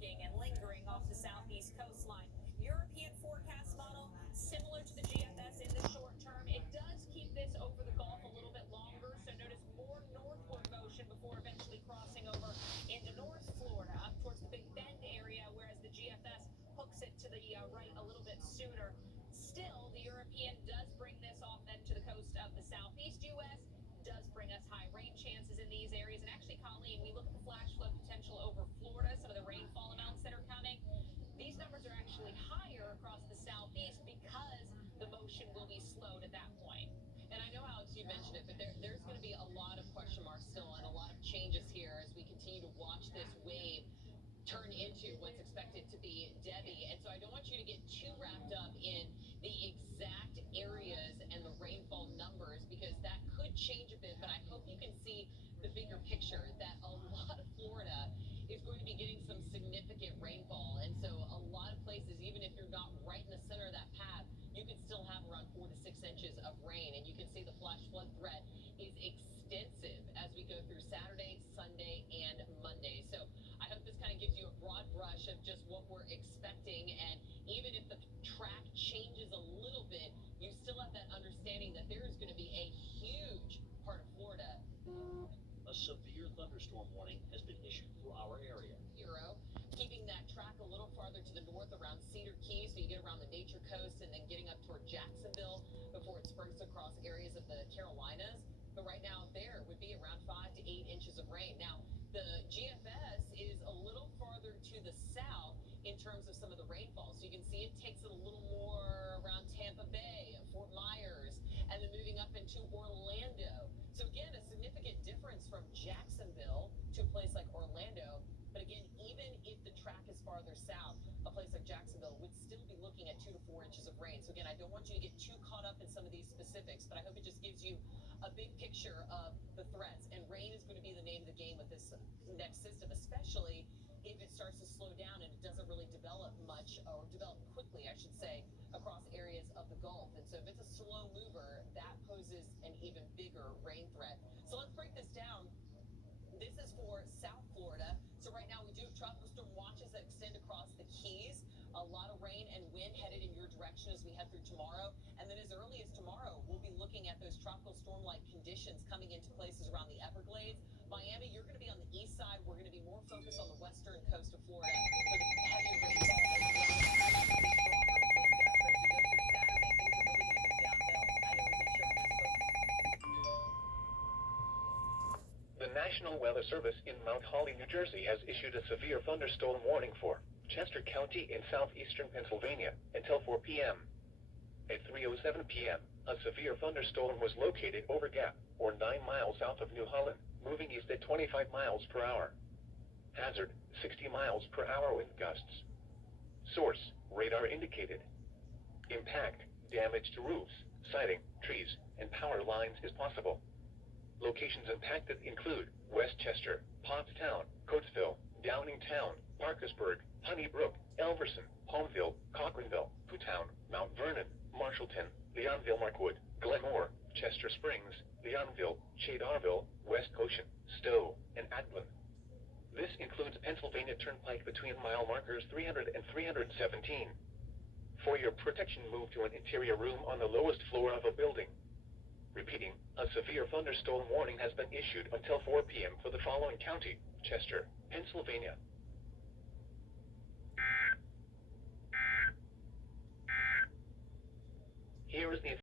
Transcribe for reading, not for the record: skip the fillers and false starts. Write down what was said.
lurking and lingering off the southeast coastline. European forecast model, similar to the GFS in the short term. It does keep this over the Gulf a little bit longer, so notice more northward motion before eventually crossing over into North Florida, up towards the Big Bend area, whereas the GFS hooks it to the right a little bit sooner. Still, the European does bring this off then to the coast of the southeast U.S., does bring us high rain chances in these areas. And actually, Colleen, we look at the flash flood potential over Florida, some of the rainfall amounts that are coming. These numbers are actually higher across the southeast because the motion will be slowed at that point. And I know, Alex, you mentioned it, but there's going to be a lot of question marks still and a lot of changes here as we continue to watch this wave turn into what's expected to be Debbie. And so I don't want you to get too wrapped up in the exact areas and the rainfall numbers, because that could change a bit, but I hope you can see the bigger picture that a lot of Florida is going to be getting some significant rainfall. And so a lot of places, even if you're not right in the center of that path, you can still have around 4 to 6 inches of rain. And you can see the flash flood threat is extensive as we go through Saturday, Sunday, and Monday. So I hope this kind of gives you a broad brush of just what we're expecting. And even if the track changes a little bit, you still have that understanding that there is going to be a huge part of Florida. A severe thunderstorm warning has been issued for our area. Keeping that track a little farther to the north around Cedar Key, so you get around the Nature Coast and then getting up toward Jacksonville before it spurts across areas of the Carolinas. But right now there would be around 5 to 8 inches of rain. Now, the GFS is a little farther to the south in terms of some of the rainfall. So you can see it takes it a little more around Tampa Bay, Fort Myers, and then moving up into Orlando. So again, a significant difference from Jacksonville to a place like Orlando. But again, even if the track is farther south, a place like Jacksonville would still be looking at 2 to 4 inches of rain. So again, I don't want you to get too caught up in some of these specifics, but I hope it just gives you a big picture of the threats. And rain is going to be the name of the game with this next system, especially if it starts to slow down and it doesn't really develop much, or develop quickly, I should say, across areas of the Gulf. And so if it's a slow mover, that poses an even bigger rain threat. So let's break this down. This is for South Florida. So right now we do have tropical storm watches that extend across the Keys. A lot of rain and wind headed in your direction as we head through tomorrow. And then as early as tomorrow, we'll be looking at those tropical storm-like conditions coming into places around the Everglades. Miami, you're going to be on the east side. We're going to be more focused on the western coast of Florida for the heavy rainfall. The National Weather Service in Mount Holly, New Jersey has issued a severe thunderstorm warning for Chester County in southeastern Pennsylvania until 4 p.m. At 3:07 p.m., a severe thunderstorm was located over Gap, or 9 miles south of New Holland, moving east at 25 miles per hour. Hazard, 60 miles per hour wind gusts. Source, radar indicated. Impact, damage to roofs, siding, trees, and power lines is possible. Locations impacted include Westchester, Pottstown, Coatesville, Downingtown, Parkersburg, Honeybrook, Elverson, Homeville, Cochranville, Putown, Mount Vernon, Marshallton, Leonville, Markwood, Glenmore, Chester Springs, Leonville, Shadarville, West Goshen, Stowe, and Adlin. This includes Pennsylvania Turnpike between mile markers 300 and 317. For your protection, move to an interior room on the lowest floor of a building. Repeating, a severe thunderstorm warning has been issued until 4 p.m. for the following county: Chester, Pennsylvania. Here is the